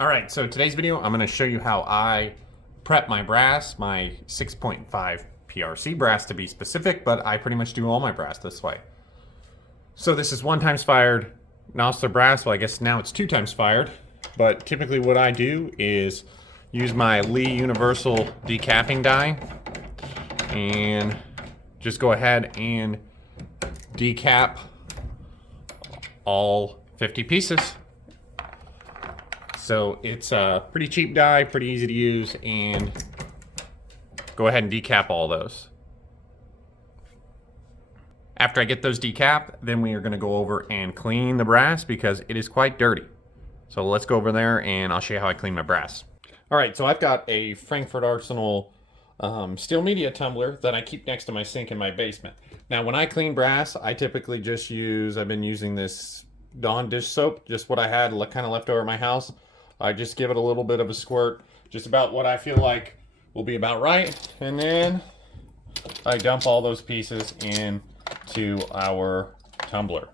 All right, so today's video, I'm gonna show you how I prep my brass, my 6.5 PRC brass to be specific, but I pretty much do all my brass this way. So this is 1 times fired Nosler brass. Well, I guess now it's 2 times fired, but typically what I do is use my Lee Universal decapping die and just go ahead and decap all 50 pieces. So it's a pretty cheap die, pretty easy to use, and go ahead and decap all those. After I get those decapped, then we are going to go over and clean the brass because it is quite dirty. So let's go over there and I'll show you how I clean my brass. All right, so I've got a Frankfurt Arsenal steel media tumbler that I keep next to my sink in my basement. Now when I clean brass, I typically just use, I've been using this Dawn dish soap, just what I had kind of left over at my house. I just give it a little bit of a squirt, just about what I feel like will be about right. And then I dump all those pieces into our tumbler.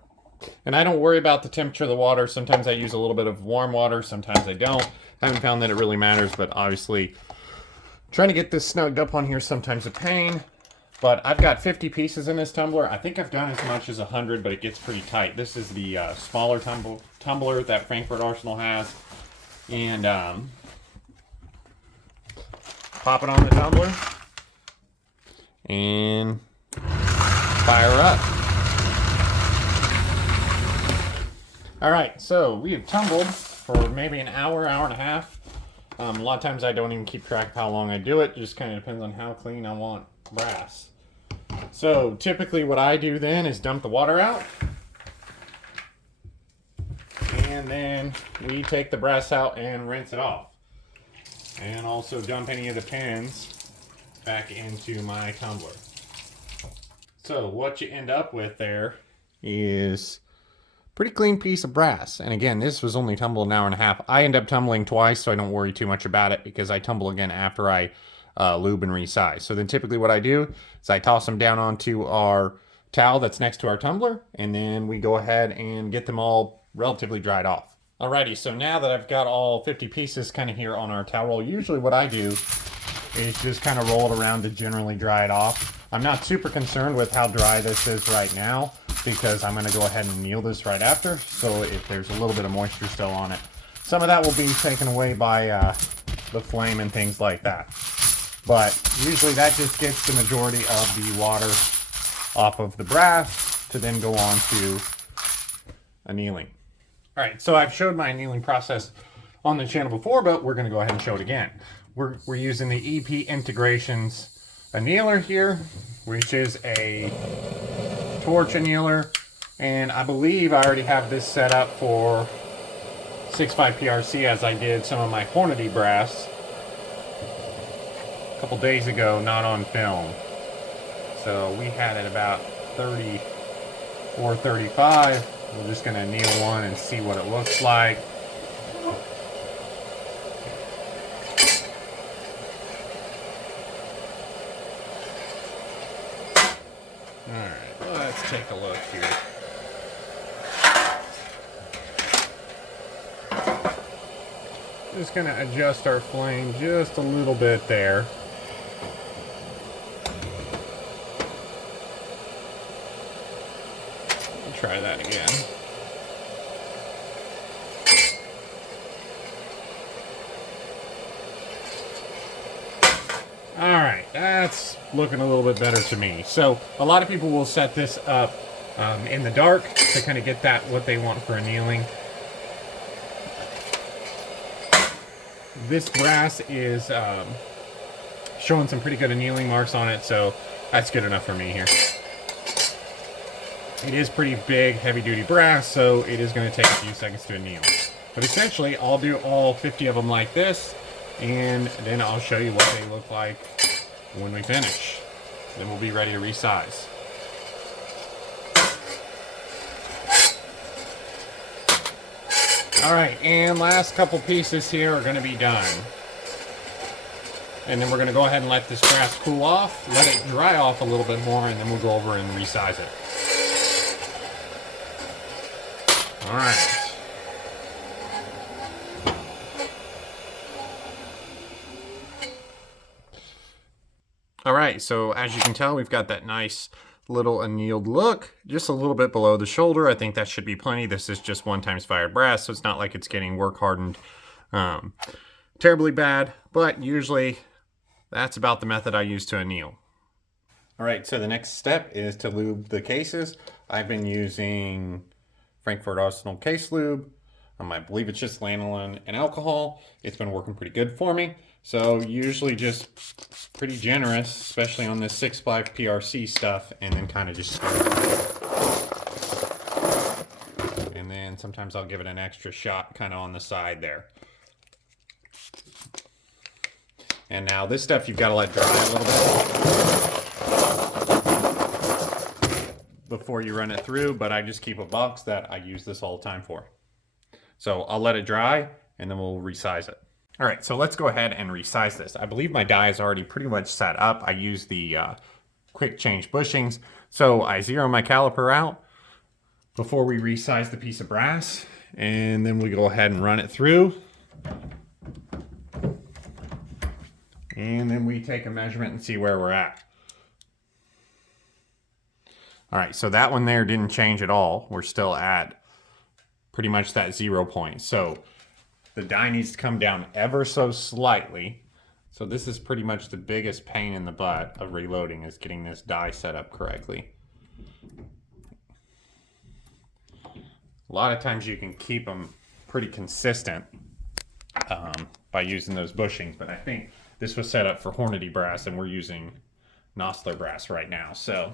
And I don't worry about the temperature of the water. Sometimes I use a little bit of warm water, sometimes I don't. I haven't found that it really matters, but obviously trying to get this snugged up on here is sometimes a pain. But I've got 50 pieces in this tumbler. I think I've done as much as 100, but it gets pretty tight. This is the smaller tumbler that Frankfurt Arsenal has. And pop it on the tumbler and fire up. All right, so we have tumbled for maybe an hour, hour and a half. A lot of times I don't even keep track of how long I do it. Just kind of depends on how clean I want brass. So typically what I do then is dump the water out. And then we take the brass out and rinse it off. And also dump any of the pins back into my tumbler. So what you end up with there is a pretty clean piece of brass. And again, this was only tumbled an hour and a half. I end up tumbling twice, so I don't worry too much about it because I tumble again after I lube and resize. So then typically what I do is I toss them down onto our towel that's next to our tumbler, and then we go ahead and get them all relatively dried off. Alrighty, so now that I've got all 50 pieces kind of here on our towel roll, usually what I do is just kind of roll it around to generally dry it off. I'm not super concerned with how dry this is right now because I'm going to go ahead and anneal this right after. So if there's a little bit of moisture still on it, some of that will be taken away by the flame and things like that. But usually that just gets the majority of the water off of the brass to then go on to annealing. All right, so I've showed my annealing process on the channel before, but we're going to go ahead and show it again. We're using the EP Integrations annealer here, which is a torch annealer, and I believe I already have this set up for 6.5 PRC as I did some of my quantity brass a couple days ago, not on film. So we had it about 34, 35. We're just going to anneal one and see what it looks like. Alright, let's take a look here. Just going to adjust our flame just a little bit there. Try that again. Alright, that's looking a little bit better to me. So a lot of people will set this up in the dark to kind of get that what they want for annealing. This brass is showing some pretty good annealing marks on it, so that's good enough for me here. It is pretty big, heavy-duty brass, so it is going to take a few seconds to anneal. But essentially, I'll do all 50 of them like this, and then I'll show you what they look like when we finish. Then we'll be ready to resize. Alright, and last couple pieces here are going to be done. And then we're going to go ahead and let this brass cool off, let it dry off a little bit more, and then we'll go over and resize it. All right. All right, so as you can tell, we've got that nice little annealed look, just a little bit below the shoulder. I think that should be plenty. This is just 1x fired brass, so it's not like it's getting work hardened terribly bad, but usually that's about the method I use to anneal. All right, so the next step is to lube the cases. I've been using Frankfurt Arsenal case lube. I believe it's just lanolin and alcohol. It's been working pretty good for me. So usually just pretty generous, especially on this 6-ply PRC stuff, and then kind of just, and then sometimes I'll give it an extra shot kind of on the side there. And now this stuff you've got to let dry a little bit before you run it through, but I just keep a box that I use this all the time for. So I'll let it dry and then we'll resize it. All right, so let's go ahead and resize this. I believe my die is already pretty much set up. I use the quick change bushings. So I zero my caliper out before we resize the piece of brass, and then we go ahead and run it through. And then we take a measurement and see where we're at. All right, so that one there didn't change at all. We're still at pretty much that 0 point. So the die needs to come down ever so slightly. So this is pretty much the biggest pain in the butt of reloading, is getting this die set up correctly. A lot of times you can keep them pretty consistent by using those bushings, but I think this was set up for Hornady brass and we're using Nosler brass right now. So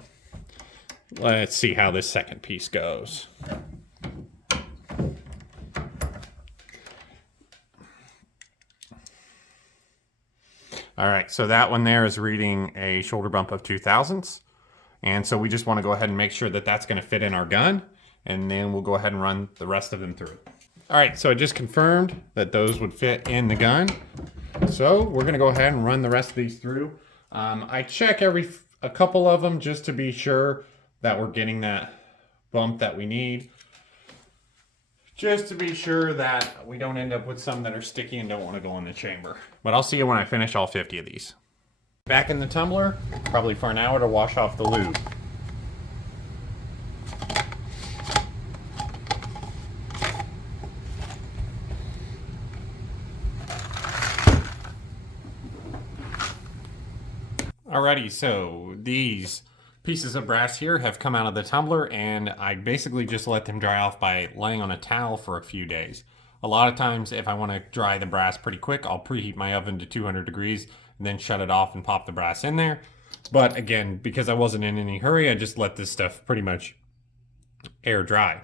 let's see how this second piece goes. All right, so that one there is reading a shoulder bump of 0.002. And so we just want to go ahead and make sure that that's going to fit in our gun, and then we'll go ahead and run the rest of them through. All right, so I just confirmed that those would fit in the gun. So we're going to go ahead and run the rest of these through. I check a couple of them just to be sure that we're getting that bump that we need. Just to be sure that we don't end up with some that are sticky and don't want to go in the chamber. But I'll see you when I finish all 50 of these. Back in the tumbler, probably for an hour to wash off the lube. Alrighty, so these pieces of brass here have come out of the tumbler, and I basically just let them dry off by laying on a towel for a few days. A lot of times if I want to dry the brass pretty quick, I'll preheat my oven to 200 degrees and then shut it off and pop the brass in there. But again, because I wasn't in any hurry, I just let this stuff pretty much air dry.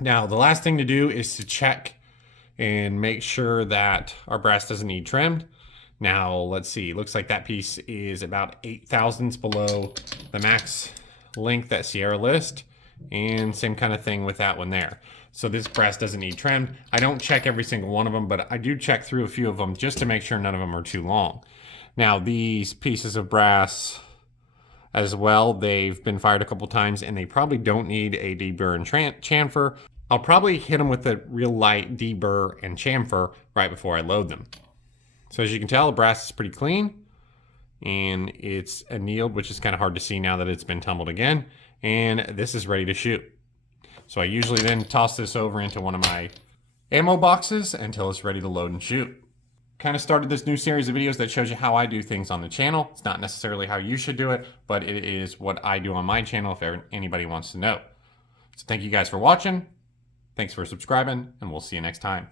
Now the last thing to do is to check and make sure that our brass doesn't need trimmed. Now, let's see, looks like that piece is about 8 thousandths below the max length that Sierra lists, and same kind of thing with that one there. So this brass doesn't need trimmed. I don't check every single one of them, but I do check through a few of them just to make sure none of them are too long. Now, these pieces of brass as well, they've been fired a couple times, and they probably don't need a deburr and chamfer. I'll probably hit them with a real light deburr and chamfer right before I load them. So as you can tell, the brass is pretty clean, and it's annealed, which is kind of hard to see now that it's been tumbled again, and this is ready to shoot. So I usually then toss this over into one of my ammo boxes until it's ready to load and shoot. Kind of started this new series of videos that shows you how I do things on the channel. It's not necessarily how you should do it, but it is what I do on my channel if anybody wants to know. So thank you guys for watching. Thanks for subscribing, and we'll see you next time.